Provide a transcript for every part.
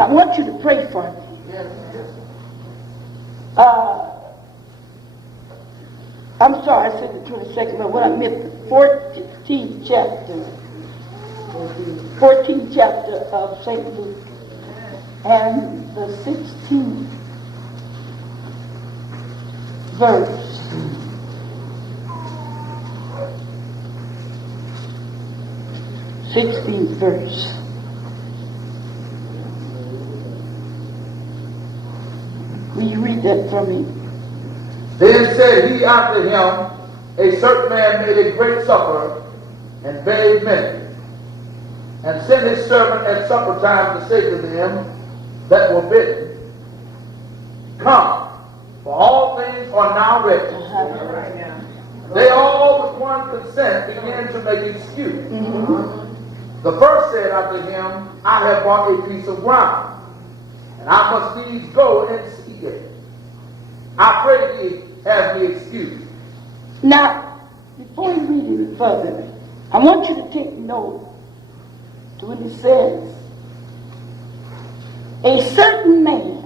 I want you to pray for me. I'm sorry, I said the 22nd, but what I meant, the 14th chapter of St. Luke, and the 16th verse. Will you read that for me? Then said he unto him, a certain man made a great supper, and bade many, and sent his servant at supper time to say to them that were bidden, Come, for all things are now ready. They all with one consent began to make excuse. The first said unto him, I have bought a piece of ground, and I must needs go and see it. I pray thee, have me excused. Now, before you read it further, I want you to take note to what it says. A certain man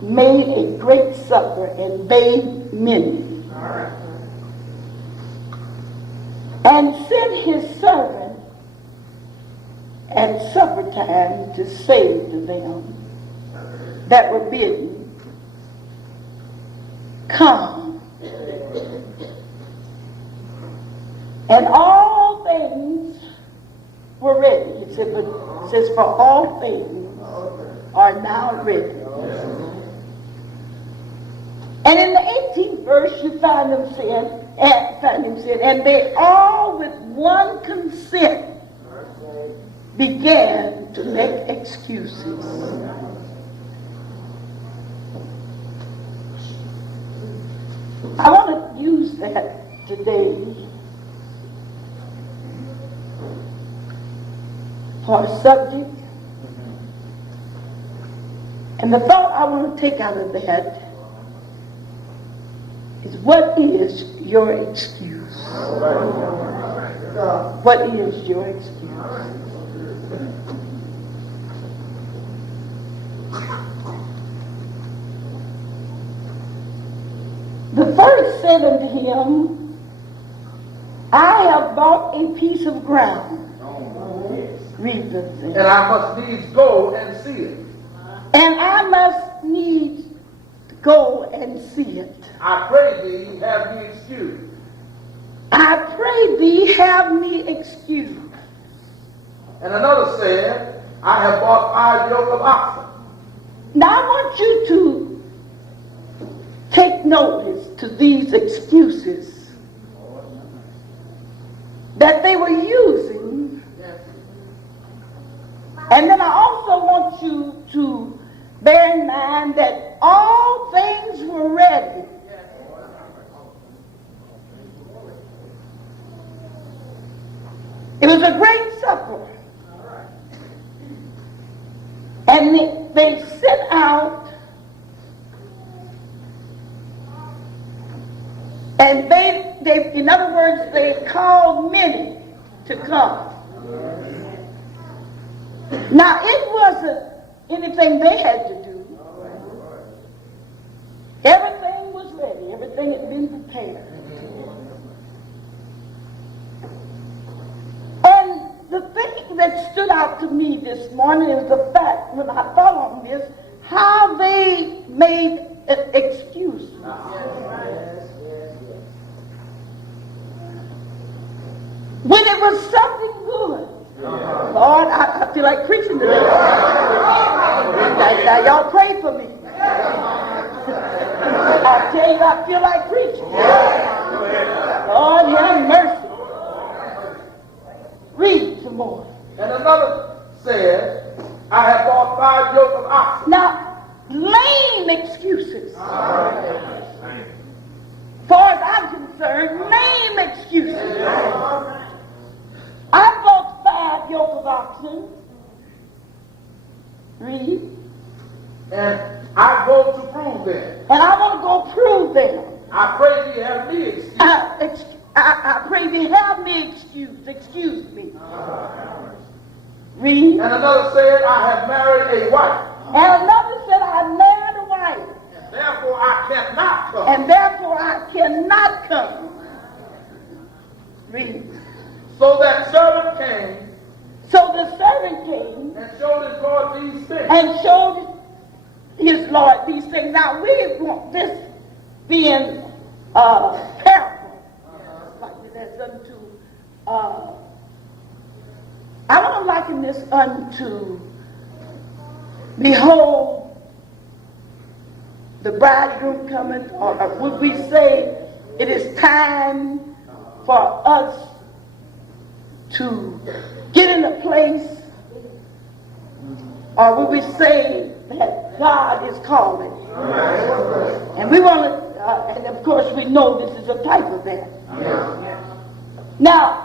made a great supper and bade many, and sent his servant at supper time to say to them that were bidden, Come. And all things were ready. It says, for all things are now ready. And in the 18th verse, you find him saying, and they all with one consent began to make excuses. I want to use that today for a subject. And the thought I want to take out of that is, what is your excuse? What is your excuse? The first said unto him, I have bought a piece of ground. Read the thing. And I must needs go and see it. And I must needs go and see it. I pray thee, have me excused. I pray thee, have me excused. And another said, I have bought 5 yoke of oxen. Now I want you to take notice to these excuses that they were using. And then I also want you to bear in mind that all things were ready. It was a great supper. And they set out, and they in other words, they called many to come. Now, it wasn't anything they had to do. Everything was ready. Everything had been prepared. And the thing that stood out to me this morning is the fact, when I thought on this, how they made excuses. When it was something good. Lord, I feel like preaching today. Now, y'all pray for me. I tell you, I feel like preaching. Lord, have mercy. Read some more. And another said, I have bought 5 yoke of oxen. Now, lame excuses. Far as I'm concerned, lame excuses. I bought 5 yoke of oxen. Read. And I go to prove them. And I want to go prove them. I pray thee, have me excused. I pray thee, have me excused. Excuse me. Read. And another said, I have married a wife. And another said, I married a wife. And therefore I cannot come. And therefore I cannot come. Read. So that servant came So the servant came and showed his Lord these things. and showed his Lord these things. Now we want this being parable, like it is unto. I want to liken this unto, behold, the bridegroom cometh, or would we say it is time for us to get in a place, or would we say that God is calling? And we want to, and of course we know this is a type of that. Now,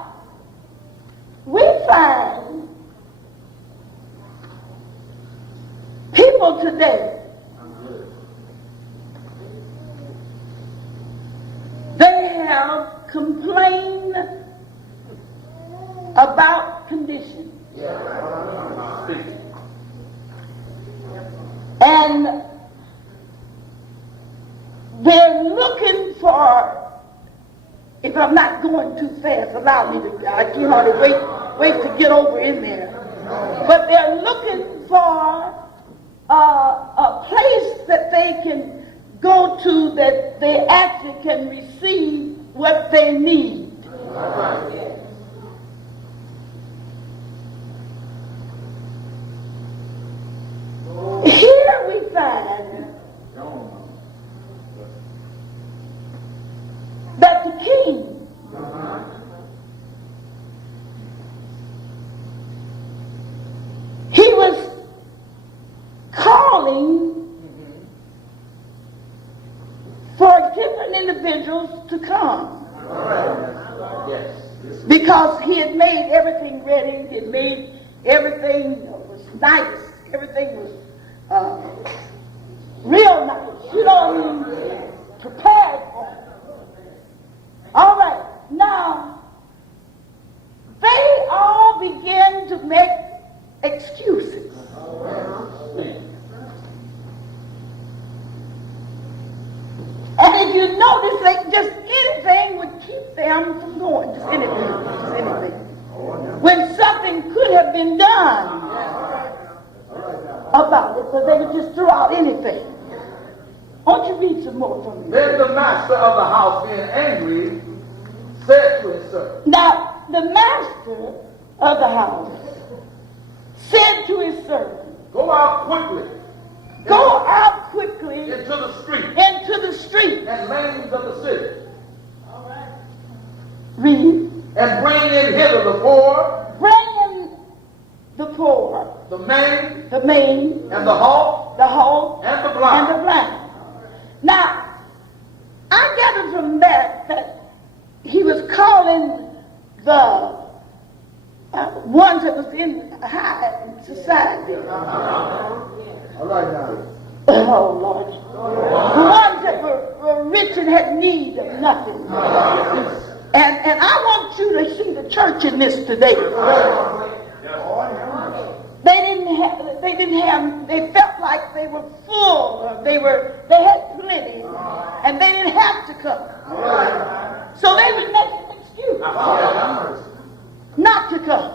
we find people today, they have complained about conditions. And they're looking for, if I'm not going too fast, allow me to, I can hardly wait to get over in there. But they're looking for a place that they can go to, that they actually can receive what they need. Here we find that the king he was calling for different individuals to come. Because he had made everything ready, he had made everything was nice, everything was real nice, you know, prepared for it. All right, now they all begin to make excuses. And if you notice, like, just anything would keep them from going. Just anything. When something could have been done about it, but they would just throw out anything. Won't you read some more from me? Then the master of the house, being angry, said to his servant. Now, the master of the house said to his servant, Go out quickly. Go out quickly into the street. Into the street. And lanes of the city. Read. And bring in hither the poor. Bring in the poor. The maimed. The maimed. And the halt. The halt. And the blind. And the blind. Now, I gather from that he was calling the ones that was in high society. All right now. Oh, Lord. The ones that were rich and had need of nothing. And I want you to see the church in this today. They felt like they were full. They had plenty. And they didn't have to come. So they would make an excuse not to come.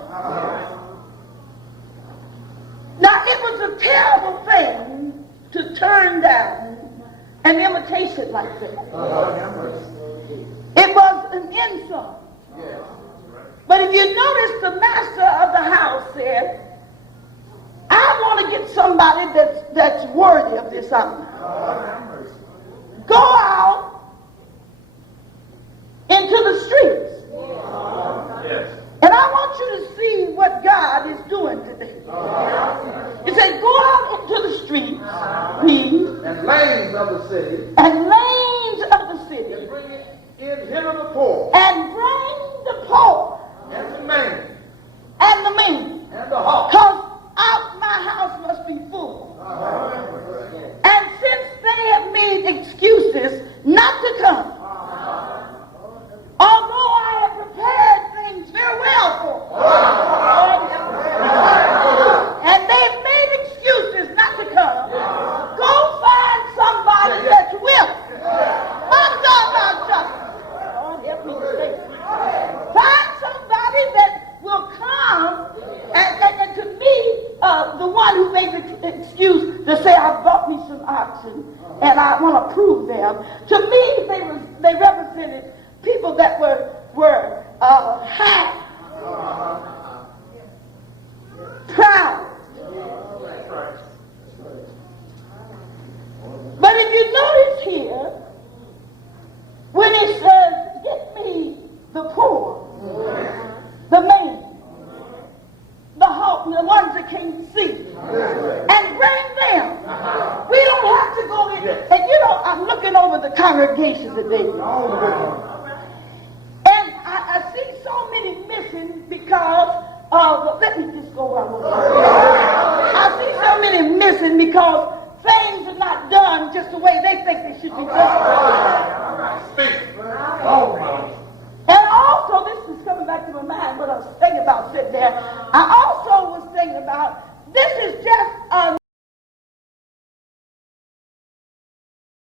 Now, it was a terrible thing to turn down an invitation like that. It was an insult. But if you notice, the master of the house said, I want to get somebody that's worthy of this honor. Go out into the streets. And I want you to see what God is doing today. He said, go out into the streets, please. And lanes of the city. And lanes of the city. And bring in hither the poor. And bring the poor. And the maimed. And the mean. And the halt. Because out my house must be full. And since they have made excuses not to come, although I have prepared things very well for them, one who makes an excuse to say, I bought me some oxen and I want to prove them. To me, they represented people that were high, proud. But if you notice here, when it says, get me the poor, the man, the ones that can't see, and bring them. We don't have to go in. And you know, I'm looking over the congregation today. And I see so many missing because of, let me just go on. I see so many missing because things are not done just the way they think they should be done. And also, this is coming back to my mind, what I was thinking about sitting there. I also was thinking about, this is just